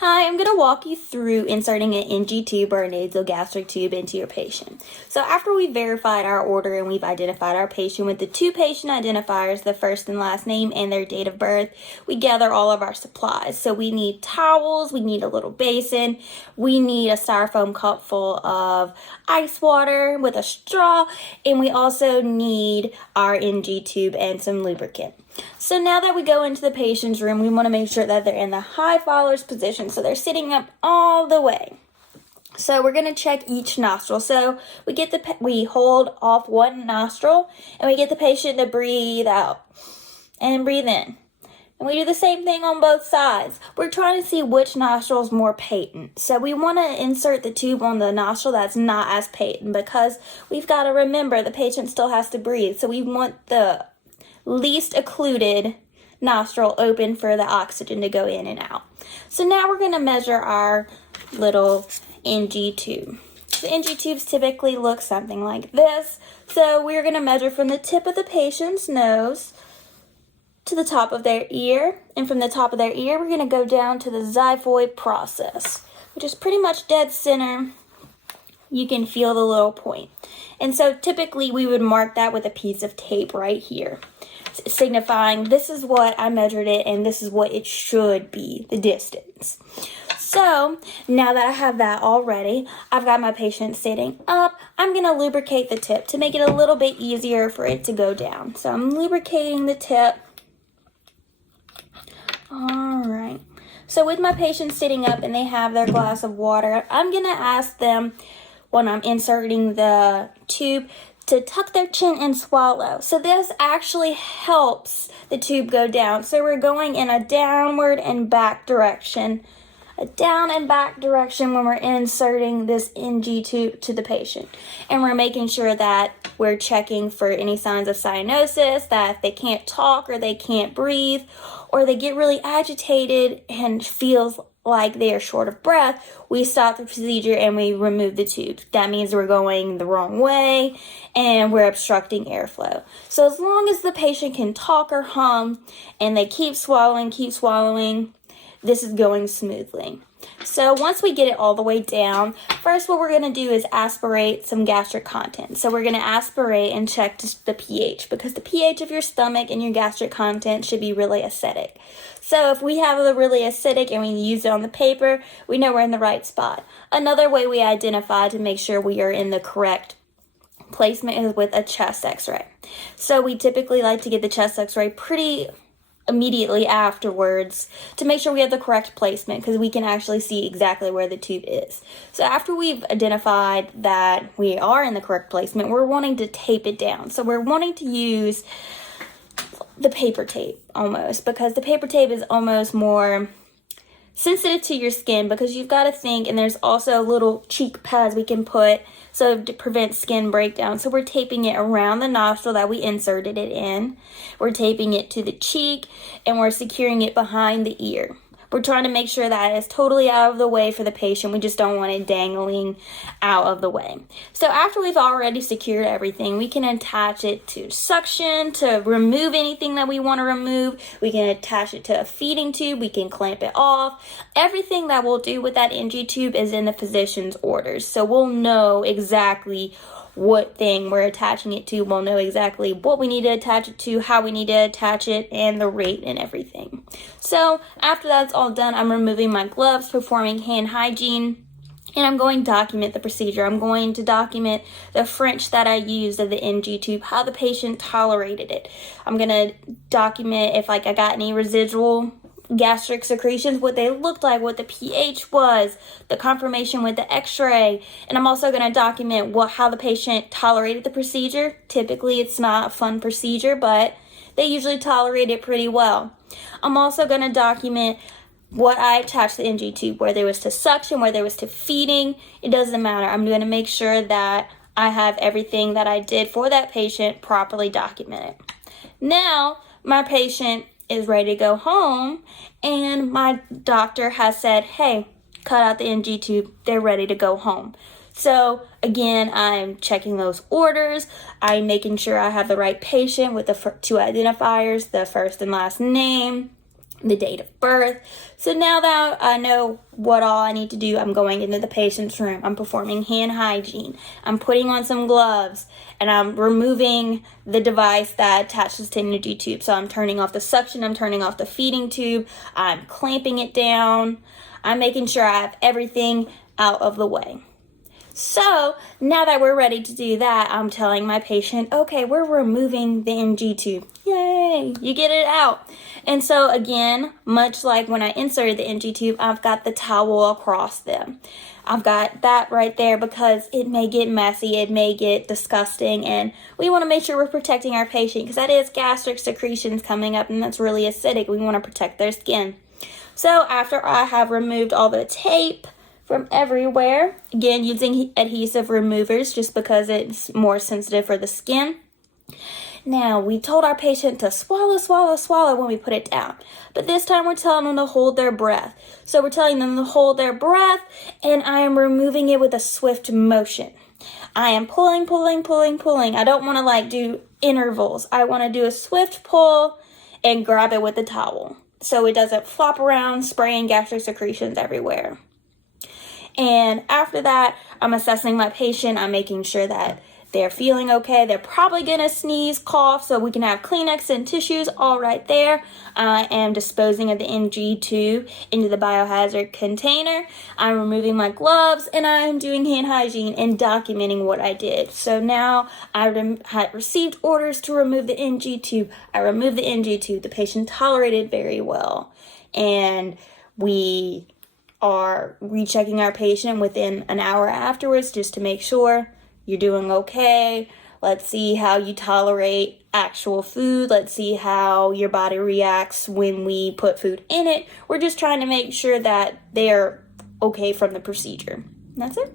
Hi, I'm going to walk you through inserting an NG tube or a nasogastric tube into your patient. So after we've verified our order and we've identified our patient with the two patient identifiers, the first and last name and their date of birth, we gather all of our supplies. So we need towels, we need a little basin, we need a styrofoam cup full of ice water with a straw, and we also need our NG tube and some lubricant. So now that we go into the patient's room, we want to make sure that they're in the high Fowler's position. So they're sitting up all the way. So we're going to check each nostril. So we hold off one nostril and we get the patient to breathe out and breathe in. And we do the same thing on both sides. We're trying to see which nostril is more patent. So we want to insert the tube on the nostril that's not as patent because we've got to remember the patient still has to breathe. So we want the least occluded nostril open for the oxygen to go in and out. So now we're going to measure our little NG tube. The NG tubes typically look something like this. So we're going to measure from the tip of the patient's nose to the top of their ear. And from the top of their ear, we're going to go down to the xiphoid process, which is pretty much dead center. You can feel the little point. And so typically we would mark that with a piece of tape right here, signifying this is what I measured it and this is what it should be, the distance. So now that I have that all ready, I've got my patient sitting up. I'm going to lubricate the tip to make it a little bit easier for it to go down. So I'm lubricating the tip. All right. So with my patient sitting up and they have their glass of water, I'm going to ask them when I'm inserting the tube to tuck their chin and swallow. So this actually helps the tube go down. So we're going in a downward and back direction. A down and back direction when we're inserting this NG tube to the patient. And we're making sure that we're checking for any signs of cyanosis, that if they can't talk or they can't breathe, or they get really agitated and feels like they are short of breath, we stop the procedure and we remove the tube. That means we're going the wrong way and we're obstructing airflow. So as long as the patient can talk or hum and they keep swallowing, this is going smoothly. So once we get it all the way down, first what we're going to do is aspirate some gastric content. So we're going to aspirate and check the pH, because the pH of your stomach and your gastric content should be really acidic. So if we have the really acidic and we use it on the paper, we know we're in the right spot. Another way we identify to make sure we are in the correct placement is with a chest x-ray. So we typically like to get the chest x-ray pretty immediately afterwards to make sure we have the correct placement, because we can actually see exactly where the tube is. So after we've identified that we are in the correct placement, we're wanting to tape it down. So we're wanting to use the paper tape almost, because the paper tape is almost more sensitive to your skin, because you've got to think, and there's also little cheek pads we can put so to prevent skin breakdown. So we're taping it around the nostril that we inserted it in. We're taping it to the cheek and we're securing it behind the ear. We're trying to make sure that it's totally out of the way for the patient. We just don't want it dangling out of the way. So after we've already secured everything, we can attach it to suction to remove anything that we want to remove. We can attach it to a feeding tube. We can clamp it off. Everything that we'll do with that NG tube is in the physician's orders. So we'll know exactly what thing we're attaching it to. We'll know exactly what we need to attach it to, how we need to attach it, and the rate and everything. So after that's all done, I'm removing my gloves, performing hand hygiene, and I'm going to document the procedure. I'm going to document the French that I used of the NG tube, how the patient tolerated it. I'm going to document if I got any residual gastric secretions, what they looked like, what the pH was, the confirmation with the x-ray, and I'm also going to document how the patient tolerated the procedure. Typically it's not a fun procedure, but they usually tolerate it pretty well. I'm also going to document what I attached the NG tube, whether it was to suction, whether it was to feeding, it doesn't matter. I'm going to make sure that I have everything that I did for that patient properly documented. Now my patient is ready to go home and my doctor has said, hey, cut out the NG tube, they're ready to go home. So again, I'm checking those orders. I'm making sure I have the right patient with the two identifiers, the first and last name, the date of birth. So now that I know what all I need to do, I'm going into the patient's room. I'm performing hand hygiene. I'm putting on some gloves, and I'm removing the device that attaches to the energy tube. So I'm turning off the suction, I'm turning off the feeding tube, I'm clamping it down. I'm making sure I have everything out of the way. So now that we're ready to do that, I'm telling my patient, okay, we're removing the NG tube. Yay, you get it out. And so again, much like when I inserted the NG tube, I've got the towel across them. I've got that right there because it may get messy, it may get disgusting, and we want to make sure we're protecting our patient because that is gastric secretions coming up and that's really acidic. We want to protect their skin. So after I have removed all the tape from everywhere, again using adhesive removers just because it's more sensitive for the skin. Now, we told our patient to swallow, swallow, swallow when we put it down. But this time we're telling them to hold their breath. So we're telling them to hold their breath, and I am removing it with a swift motion. I am pulling, pulling, pulling, pulling. I don't want to do intervals. I want to do a swift pull and grab it with the towel so it doesn't flop around, spraying gastric secretions everywhere. And after that, I'm assessing my patient. I'm making sure that they're feeling okay. They're probably going to sneeze, cough, so we can have Kleenex and tissues all right there. I am disposing of the NG tube into the biohazard container. I'm removing my gloves, and I'm doing hand hygiene and documenting what I did. So now I had received orders to remove the NG tube. I removed the NG tube. The patient tolerated very well. And we are rechecking our patient within an hour afterwards just to make sure you're doing okay. Let's see how you tolerate actual food. Let's see how your body reacts when we put food in it. We're just trying to make sure that they're okay from the procedure. And that's it.